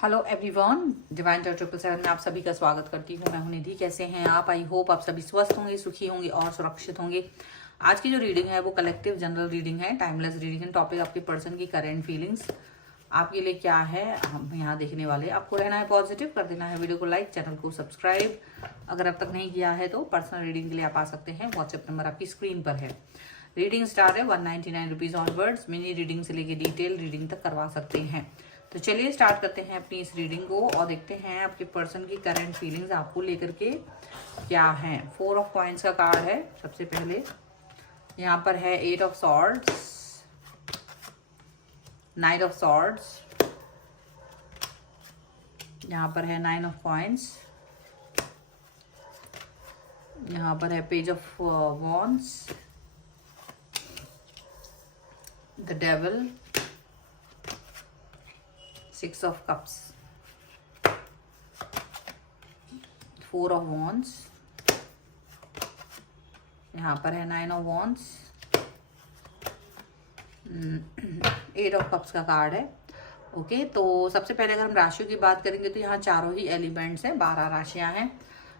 Hello everyone, divine टारot 777 में आप सभी का स्वागत करती हूँ। मैं हूं निधि। कैसे हैं आप? आई होप आप सभी स्वस्थ होंगे, सुखी होंगे और सुरक्षित होंगे। आज की जो रीडिंग है वो कलेक्टिव जनरल रीडिंग है, टाइमलेस रीडिंग है। टॉपिक आपके पर्सन की करेंट फीलिंग्स आपके लिए क्या है हम यहाँ देखने वाले। आपको रहना है पॉजिटिव, कर देना है वीडियो को लाइक, चैनल को सब्सक्राइब। अगर अब तक नहीं किया है तो पर्सनल रीडिंग के लिए आप आ सकते हैं। व्हाट्सएप नंबर आपकी स्क्रीन पर है। रीडिंग स्टार्ट है 199 रुपीज़ ऑनवर्ड्स। मिनी रीडिंग से लेके डिटेल रीडिंग तक करवा सकते हैं। तो चलिए स्टार्ट करते हैं अपनी इस रीडिंग को और देखते हैं आपके पर्सन की करंट फीलिंग्स आपको लेकर के क्या हैं। 4 ऑफ कॉइंस का कार्ड है सबसे पहले। यहाँ पर है 8 ऑफ सॉर्ड्स, 9 ऑफ सॉर्ड्स, यहाँ पर है 9 ऑफ कॉइंस, यहाँ पर है page of wands, the devil, 6 of cups, 4 of wands, यहाँ पर है 9 ऑफ वॉन्ड्स, 8 ऑफ कप्स का कार्ड है। ओके, तो सबसे पहले अगर हम राशियों की बात करेंगे तो यहाँ चारों ही एलिमेंट्स हैं, 12 राशियां हैं।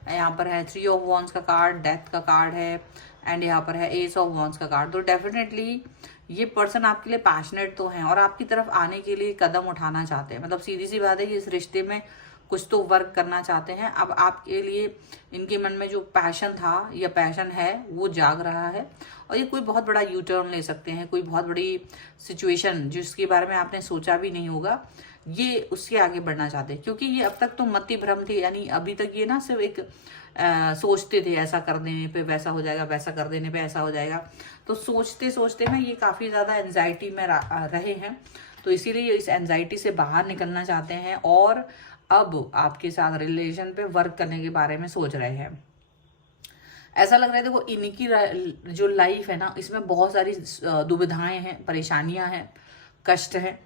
यहाँ पर है 3 ऑफ वॉन्ड्स का कार्ड, डेथ का कार्ड है, एंड यहाँ पर है एस ऑफ वॉन्ड्स का कार्ड। तो डेफिनेटली ये पर्सन आपके लिए पैशनेट तो हैं और आपकी तरफ आने के लिए कदम उठाना चाहते हैं। मतलब सीधी सी बात है कि इस रिश्ते में कुछ तो वर्क करना चाहते हैं। अब आपके लिए इनके मन में जो पैशन था या पैशन है वो जाग रहा है और ये कोई बहुत बड़ा यू टर्न ले सकते हैं। कोई बहुत बड़ी सिचुएशन जिसके बारे में आपने सोचा भी नहीं होगा, ये उसके आगे बढ़ना चाहते हैं। क्योंकि ये अब तक तो मति भ्रम थे, यानी अभी तक ये ना सिर्फ एक सोचते थे ऐसा कर देने पे वैसा हो जाएगा, वैसा कर देने पे ऐसा हो जाएगा। तो सोचते सोचते में ये काफ़ी ज़्यादा एंजाइटी में रहे हैं। तो इसीलिए ये इस एंजाइटी से बाहर निकलना चाहते हैं और अब आपके साथ रिलेशन पे वर्क करने के बारे में सोच रहे हैं। ऐसा लग रहा है देखो, इनकी जो लाइफ है ना, इसमें बहुत सारी दुविधाएं हैं, परेशानियां हैं, कष्ट हैं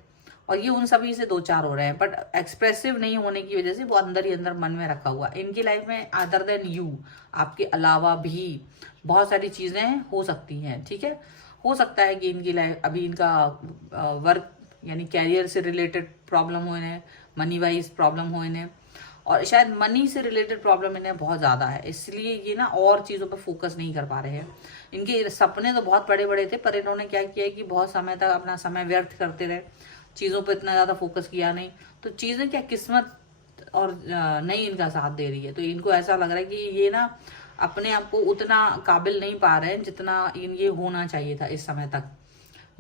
और ये उन सभी से दो चार हो रहे हैं। बट एक्सप्रेसिव नहीं होने की वजह से वो अंदर ही अंदर मन में रखा हुआ। इनकी लाइफ में अदर देन यू, आपके अलावा भी बहुत सारी चीज़ें हो सकती हैं। ठीक है, हो सकता है कि इनकी लाइफ अभी इनका वर्क यानी कैरियर से रिलेटेड प्रॉब्लम हो इन्हें, मनी वाइज प्रॉब्लम हो इन्हें, और शायद मनी से रिलेटेड प्रॉब्लम इन्हें बहुत ज़्यादा है, इसलिए ये ना और चीज़ों पर फोकस नहीं कर पा रहे हैं। इनके सपने तो बहुत बड़े बड़े थे, पर इन्होंने क्या किया है कि बहुत समय तक अपना समय व्यर्थ करते रहे, चीज़ों पर इतना ज़्यादा फोकस किया नहीं। तो चीज़ें क्या किस्मत और नहीं इनका साथ दे रही है। तो इनको ऐसा लग रहा है कि ये ना अपने आप को उतना काबिल नहीं पा रहे हैं जितना ये होना चाहिए था इस समय तक।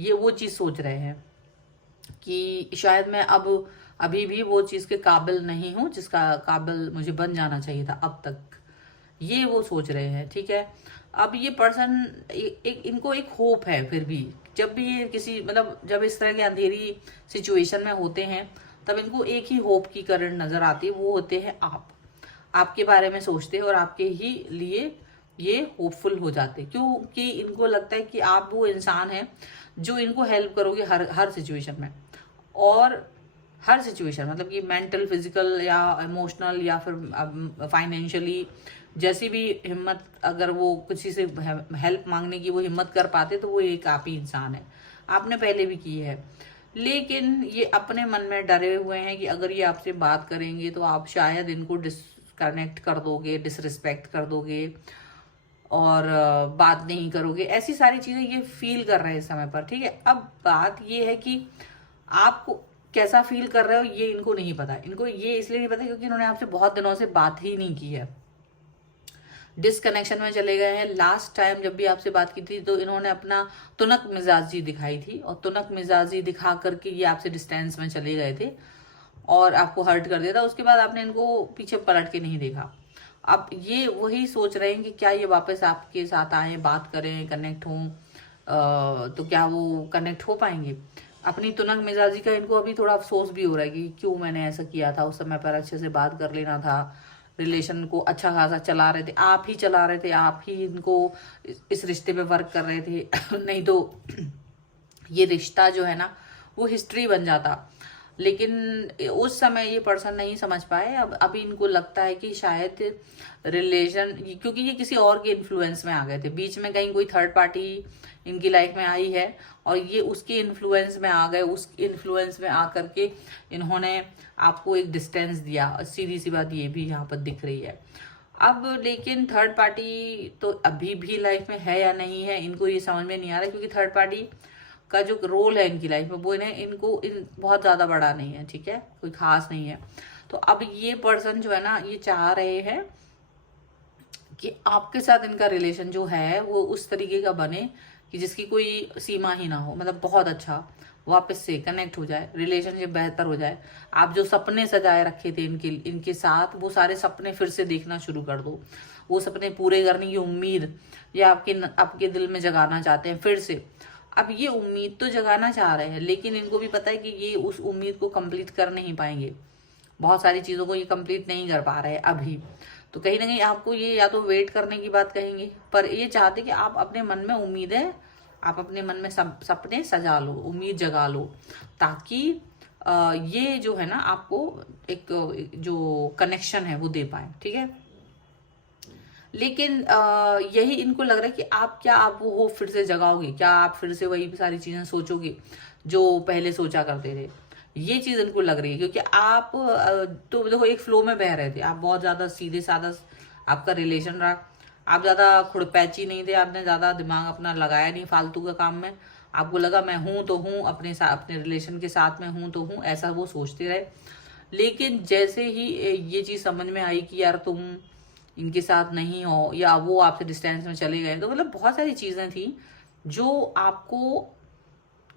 ये वो चीज़ सोच रहे हैं कि शायद मैं अब अभी भी वो चीज़ के काबिल नहीं हूँ जिसका काबिल मुझे बन जाना चाहिए था अब तक, ये वो सोच रहे हैं। ठीक है, अब ये पर्सन इनको एक होप है। फिर भी जब भी ये किसी मतलब जब इस तरह की अंधेरी सिचुएशन में होते हैं तब इनको एक ही होप की करंट नजर आती है, वो होते हैं आप। आपके बारे में सोचते हैं और आपके ही लिए ये होपफुल हो जाते हैं, क्योंकि इनको लगता है कि आप वो इंसान हैं जो इनको हेल्प करोगे हर हर सिचुएशन में। और हर सिचुएशन मतलब कि मेंटल, फिजिकल या इमोशनल या फिर फाइनेंशियली, जैसी भी हिम्मत, अगर वो किसी से हेल्प मांगने की वो हिम्मत कर पाते तो वो एक आप ही इंसान है। आपने पहले भी की है, लेकिन ये अपने मन में डरे हुए हैं कि अगर ये आपसे बात करेंगे तो आप शायद इनको डिसकनेक्ट कर दोगे, डिसरिस्पेक्ट कर दोगे और बात नहीं करोगे। ऐसी सारी चीज़ें ये फील कर रहे हैं इस समय पर। ठीक है, अब बात ये है कि आपको कैसा फील कर रहे हो ये इनको नहीं पता। इनको ये इसलिए नहीं पता क्योंकि इन्होंने आपसे बहुत दिनों से बात ही नहीं की है, डिसकनेक्शन में चले गए हैं। लास्ट टाइम जब भी आपसे बात की थी तो इन्होंने अपना तुनक मिजाजी दिखाई थी और तुनक मिजाजी दिखा करके ये आपसे डिस्टेंस में चले गए थे और आपको हर्ट कर दिया था। उसके बाद आपने इनको पीछे पलट के नहीं देखा। अब ये वही सोच रहे हैं कि क्या ये वापस आपके साथ आए, बात करें, कनेक्ट हों, तो क्या वो कनेक्ट हो पाएंगे। अपनी तुनक मिजाजी का इनको अभी थोड़ा अफसोस भी हो रहा है कि क्यों मैंने ऐसा किया था, उस समय पर अच्छे से बात कर लेना था, रिलेशन को अच्छा खासा चला रहे थे, आप ही चला रहे थे, आप ही इनको इस रिश्ते पे वर्क कर रहे थे नहीं तो ये रिश्ता जो है ना वो हिस्ट्री बन जाता। लेकिन उस समय ये पर्सन नहीं समझ पाए। अब अभी इनको लगता है कि शायद रिलेशन, क्योंकि ये किसी और के इन्फ्लुएंस में आ गए थे, बीच में कहीं कोई थर्ड पार्टी इनकी लाइफ में आई है और ये उसके इन्फ्लुएंस में आ गए, उस इन्फ्लुएंस में आ करके इन्होंने आपको एक डिस्टेंस दिया। सीधी सी बात ये भी यहाँ पर दिख रही है। अब लेकिन थर्ड पार्टी तो अभी भी लाइफ में है या नहीं है, इनको ये समझ में नहीं आ रहा, क्योंकि थर्ड पार्टी का जो रोल है इनकी लाइफ में वो इनको बहुत ज़्यादा बड़ा नहीं है, ठीक है, कोई खास नहीं है। तो अब ये पर्सन जो है ना, ये चाह रहे हैं कि आपके साथ इनका रिलेशन जो है वो उस तरीके का बने कि जिसकी कोई सीमा ही ना हो, मतलब बहुत अच्छा वापस से कनेक्ट हो जाए, रिलेशनशिप बेहतर हो जाए। आप जो सपने सजाए रखे थे इनके साथ, वो सारे सपने फिर से देखना शुरू कर दो। वो सपने पूरे करने की उम्मीद या आपके दिल में जगाना चाहते हैं फिर से। अब ये उम्मीद तो जगाना चाह रहे हैं, लेकिन इनको भी पता है कि ये उस उम्मीद को कंप्लीट कर नहीं पाएंगे। बहुत सारी चीज़ों को ये कंप्लीट नहीं कर पा रहे हैं अभी। तो कहीं ना कहीं आपको ये या तो वेट करने की बात कहेंगे, पर ये चाहते कि आप अपने मन में उम्मीदें, आप अपने मन में सपने सजा लो, उम्मीद जगा लो, ताकि ये जो है ना आपको एक जो कनेक्शन है वो दे पाए, ठीक है। लेकिन यही इनको लग रहा है कि आप वो होप फिर से जगाओगे क्या, आप फिर से वही सारी चीजें सोचोगे जो पहले सोचा करते थे। ये चीज इनको लग रही है, क्योंकि आप तो देखो एक फ्लो में बह रहे थे, आप बहुत ज्यादा सीधे साधा आपका रिलेशन रहा, आप ज्यादा खुड़पैची नहीं थे, आपने ज्यादा दिमाग अपना लगाया नहीं फालतू का काम में। आपको लगा मैं हूं तो हूं, अपने रिलेशन के साथ में हूं तो हूं, ऐसा वो सोचते रहे। लेकिन जैसे ही ये चीज समझ में आई कि यार तुम इनके साथ नहीं हो या वो आपसे डिस्टेंस में चले गए, तो मतलब बहुत सारी चीजें थी जो आपको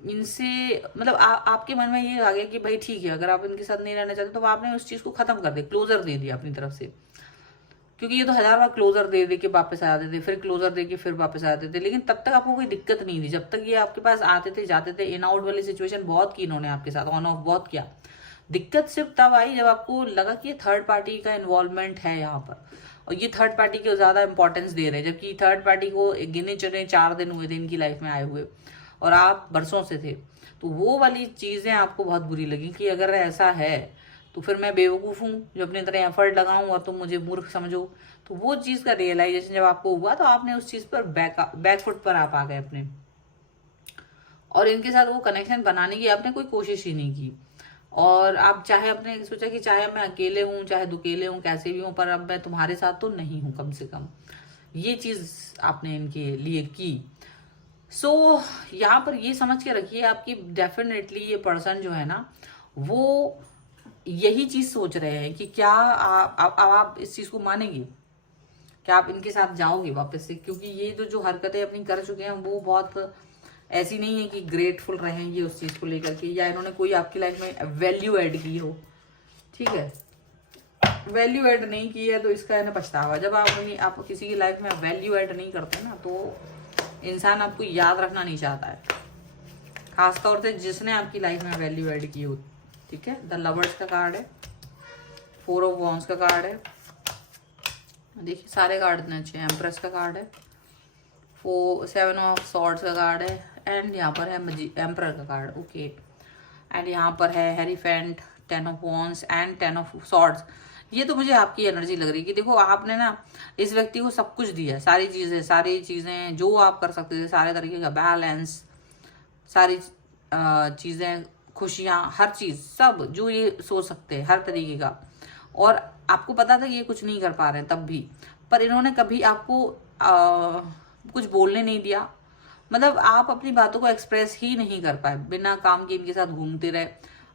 इनसे मतलब आपके मन में ये आ गया कि भाई ठीक है, अगर आप इनके साथ नहीं रहना चाहते तो आपने उस चीज को खत्म कर दिया, क्लोजर दे दिया अपनी तरफ से। क्योंकि ये तो 1000 बार क्लोजर दे दे के वापस आ जाते थे, फिर क्लोजर दे के फिर वापस आ जाते थे, लेकिन तब तक आपको कोई दिक्कत नहीं थी। जब तक ये आपके पास आते थे जाते थे, इन आउट वाली सिचुएशन बहुत की इन्होंने आपके साथ, ऑन ऑफ बहुत किया। दिक्कत सिर्फ तब आई जब आपको लगा कि ये थर्ड पार्टी का इन्वॉल्वमेंट है यहाँ पर, और ये थर्ड पार्टी को ज्यादा इंपॉर्टेंस दे रहे हैं, जबकि थर्ड पार्टी को गिने चुने 4 दिन हुए थे इनकी लाइफ में आए हुए और आप बरसों से थे। तो वो वाली चीजें आपको बहुत बुरी लगी कि अगर ऐसा है तो फिर मैं बेवकूफ हूँ जो अपनी तरह एफर्ट लगाऊं और तुम मुझे मूर्ख समझो। तो वो चीज का रियलाइजेशन जब आपको हुआ तो आपने उस चीज पर बैकफुट पर आप आ गए अपने, और इनके साथ वो कनेक्शन बनाने की आपने कोई कोशिश ही नहीं की। और आप चाहे आपने सोचा कि चाहे मैं अकेले हूं चाहे दुकेले हूं कैसे भी हूं, पर अब मैं तुम्हारे साथ तो नहीं हूं कम से कम, ये चीज आपने इनके लिए की। सो यहाँ पर ये समझ के रखिए आपकी डेफिनेटली ये पर्सन जो है ना वो यही चीज सोच रहे हैं कि क्या आप इस चीज को मानेंगे, क्या आप इनके साथ जाओगे वापस से, क्योंकि ये जो हरकतें अपनी कर चुके हैं वो बहुत ऐसी नहीं है कि ग्रेटफुल रहे ये उस चीज को लेकर के, या इन्होंने कोई आपकी लाइफ में वैल्यू ऐड की हो, ठीक है। वैल्यू ऐड नहीं की है तो इसका है ना पछतावा। जब आप किसी की लाइफ में वैल्यू ऐड नहीं करते ना तो इंसान आपको याद रखना नहीं चाहता है, खासतौर से जिसने आपकी लाइफ में वैल्यू ऐड की हो, ठीक है। द लवर्स का कार्ड है, 4 ऑफ वॉन्ड्स का कार्ड है, देखिए सारे कार्ड इतने अच्छे हैं, एम्प्रेस का कार्ड है, 7 ऑफ सॉर्ड्स का कार्ड है, एंड यहाँ पर है एम्परर का कार्ड, ओके। एंड यहाँ पर है हेरीफेंट, 10 of wands and 10 of swords. ये तो मुझे आपकी एनर्जी लग रही है कि देखो आपने ना इस व्यक्ति को सब कुछ दिया, सारी चीजें जो आप कर सकते थे, सारे तरीके का बैलेंस, सारी चीजें, खुशियां, हर चीज, सब जो ये सोच सकते हैं हर तरीके का। और आपको पता था कि ये कुछ नहीं कर पा रहे हैं तब भी, पर इन्होंने कभी आपको कुछ बोलने नहीं दिया, मतलब आप अपनी बातों को एक्सप्रेस ही नहीं कर पाए, बिना काम के इनके साथ घूमते रहे,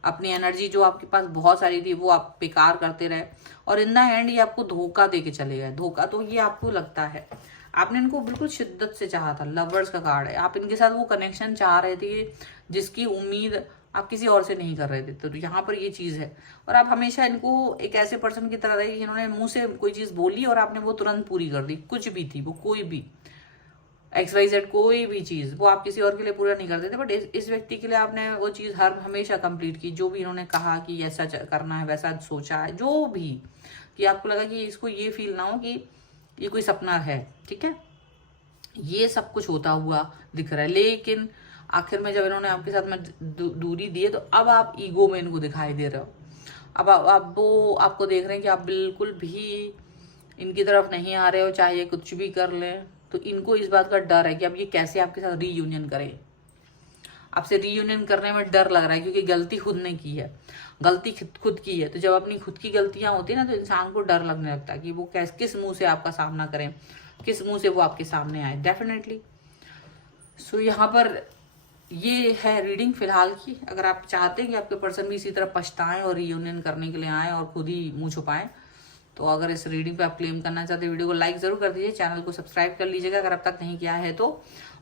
अपनी एनर्जी जो आपके पास बहुत सारी थी वो आप बेकार करते रहे, और इन द एंड ये आपको धोखा दे के चले गए। धोखा तो ये आपको लगता है, आपने इनको बिल्कुल शिद्दत से चाहा था, लवर्स का कार्ड है, आप इनके साथ वो कनेक्शन चाह रहे थे जिसकी उम्मीद आप किसी और से नहीं कर रहे थे। तो यहाँ पर ये चीज है, और आप हमेशा इनको एक ऐसे पर्सन की तरह रहे जिन्होंने मुंह से कोई चीज बोली और आपने वो तुरंत पूरी कर दी, कुछ भी थी वो, कोई भी XYZ कोई भी चीज वो आप किसी और के लिए पूरा नहीं करते थे, बट इस व्यक्ति के लिए आपने वो चीज हमेशा कंप्लीट की, जो भी इन्होंने कहा कि ऐसा करना है वैसा सोचा है, जो भी, कि आपको लगा कि इसको ये फील ना हो कि ये कोई सपना है, ठीक है। ये सब कुछ होता हुआ दिख रहा है, लेकिन आखिर में जब इन्होंने आपके साथ में दूरी दी है तो अब आप ईगो में इनको दिखाई दे रहे हो। अब वो आपको देख रहे हैं कि आप बिल्कुल भी इनकी तरफ नहीं आ रहे हो, चाहे ये कुछ भी कर लें। तो इनको इस बात का डर है कि अब ये कैसे आपके साथ रीयूनियन करें। आपसे रीयूनियन करने में डर लग रहा है क्योंकि गलती खुद ने की है, गलती खुद की है। तो जब अपनी खुद की गलतियां होती है ना, तो इंसान को डर लगने लगता है कि वो किस मुंह से आपका सामना करें, किस मुंह से वो आपके सामने आए। डेफिनेटली सो यहाँ पर ये है रीडिंग फिलहाल की। अगर आप चाहते हैं कि आपके पर्सन भी इसी तरह पछताएं और रीयूनियन करने के लिए आए और खुद ही मुंह छुपाएं, तो अगर इस रीडिंग पे आप क्लेम करना चाहते हैं, वीडियो को लाइक जरूर कर दीजिए, चैनल को सब्सक्राइब कर लीजिएगा अगर अब तक नहीं किया है। तो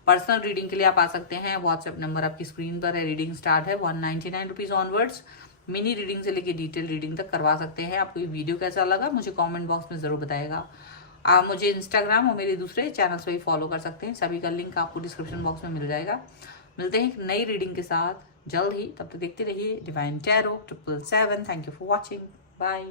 पर्सनल रीडिंग के लिए आप आ सकते हैं, व्हाट्सएप नंबर आपकी स्क्रीन पर है। रीडिंग स्टार्ट है 199 रुपीज ऑनवर्ड्स। मिनी रीडिंग से लेके डिटेल रीडिंग तक करवा सकते हैं। आपको ये वीडियो कैसा लगा मुझे कमेंट बॉक्स में जरूर बताएगा। आप मुझे इंस्टाग्राम और मेरे दूसरे चैनल्स पे भी फॉलो कर सकते हैं, सभी का लिंक आपको डिस्क्रिप्शन बॉक्स में मिल जाएगा। मिलते हैं एक नई रीडिंग के साथ जल्द ही, तब तक देखते रहिए divine tarot 777। Thank you for watching, bye.